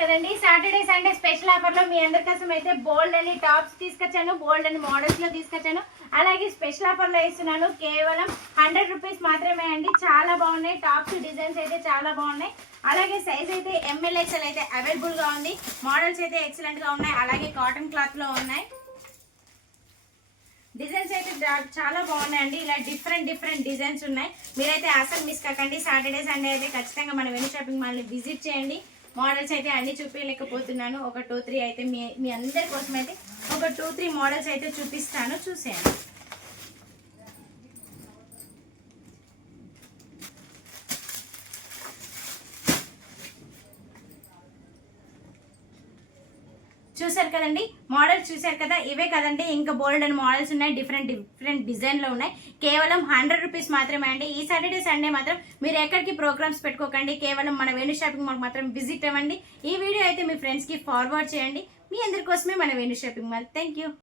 కదండి Saturday Sunday special offer లో మీ అందరి కోసం అయితే బోల్డ్ అని టాప్స్ తీసుకొచ్చాను, బోల్డ్ అని మోడల్స్ లో తీసుకొచ్చాను. అలాగే స్పెషల్ ఆఫర్ లో ఇస్తున్నాను. కేవలం 100 రూపీస్ మాత్రమే అండి. చాలా బాగున్నాయి టాప్స్, డిజైన్స్ అయితే చాలా బాగున్నాయి. అలాగే సైజ్ అయితే ఎంఎల్ ఎక్స్ఎల్ అయితే అవైలబుల్ గా ఉంది. మోడల్స్ అయితే ఎక్సలెంట్ గా ఉన్నాయి. అలాగే కాటన్ క్లాత్ లో ఉన్నాయి. డిజైన్స్ అయితే చాలా బాగున్నాయండి. ఇలా డిఫరెంట్ డిజైన్స్ ఉన్నాయి. మీరైతే అసలు మిస్ కాకండి. సాటర్డే సండే అయితే ఖచ్చితంగా మన వెను షాపింగ్ మాల్ని విజిట్ చేయండి. మోడల్స్ అయితే అన్ని చూపించలేకపోతున్నాను. ఒక 2-3 అయితే మీ అందరి కోసం అయితే ఒక 2-3 మోడల్స్ అయితే చూపిస్తాను, చూసేయండి. చూసారు కదండి, మోడల్స్ చూసారు కదా. ఇవే కదండి, ఇంకా బోల్డ్ అండ్ మోడల్స్ ఉన్నాయి. డిఫరెంట్ డిజైన్ లో ఉన్నాయి. కేవలం 100 రూపీస్ మాత్రమే అండి. ఈ సాటర్డే సండే మాత్రం మీరు ఎక్కడికి ప్రోగ్రామ్స్ పెట్టుకోకండి. కేవలం మన వేణు షాపింగ్ మాల్ మాత్రం విజిట్ అవ్వండి. ఈ వీడియో అయితే మీ ఫ్రెండ్స్ కి ఫార్వర్డ్ చేయండి. మీ అందరి కోసమే మన Venu shopping mall. Thank you.